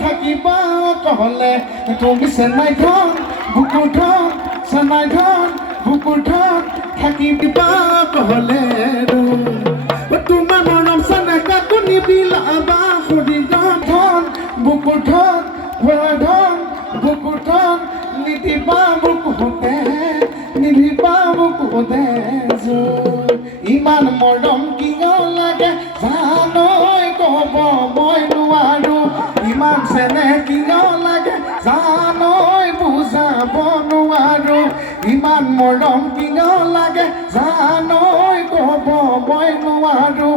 থাকিবা অকলে তুমি চেন্নাই ধন বুকুৰ ধন চেন্নাই ধন বুকুৰ ধন থাকিবা অকলে তোমাৰ মৰম চেনেহ কাকো নিবিলাবা শৰীৰৰ ধন বুকুৰ ধন ধন বুকুৰ ধন নিদিবা বুকুতে নিদিবা বুকুতে ইমান মৰম কিয় লাগে জানৈ ক'ব মই নোৱাৰো ইমান চেনেহ কিয় লাগে জানৈ বুজাব নোৱাৰো ইমান মৰম কিয় লাগে জানৈ ক'ব মই নোৱাৰো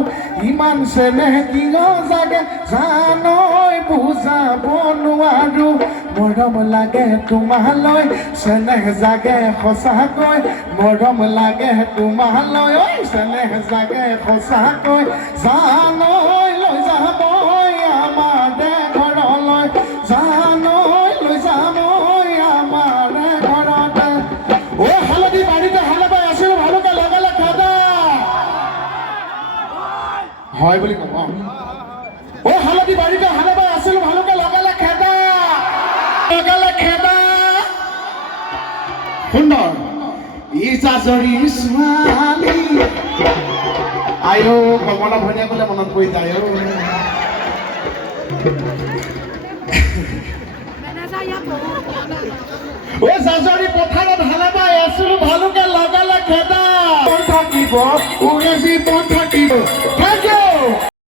ইমান চেনেহ কিয় জাগে জানৈ বুজাব নোৱাৰো মৰম লাগে তোমালৈ চেনেহ জাগে সঁচাকৈ মৰম লাগে তোমালৈ ঐ চেনেহ জাগে সঁচাকৈ জানৈ লৈ যাব আমাৰ ঘৰলৈ জানৈ লৈ যাব আমাৰ ঘৰতে ঐ হালধি বাৰীতে হাল বাই আছিলো ভালুকে লগালে খেদা হয় বুলি ক'ব ঐ হালধি বাৰীতে হাল বাই আছিলো ভালুকে লগালে খেদা সুন্দৰ ইজাজৰি ছোৱালী আয়ো কমলা ভনীয়া ক'লে মনত পৰি যায় ঐ জাজৰি পথাৰত হাল বাই আছিলো ভালুকে লগালে খেদা থাকিব উৰে জীৱন থাকিব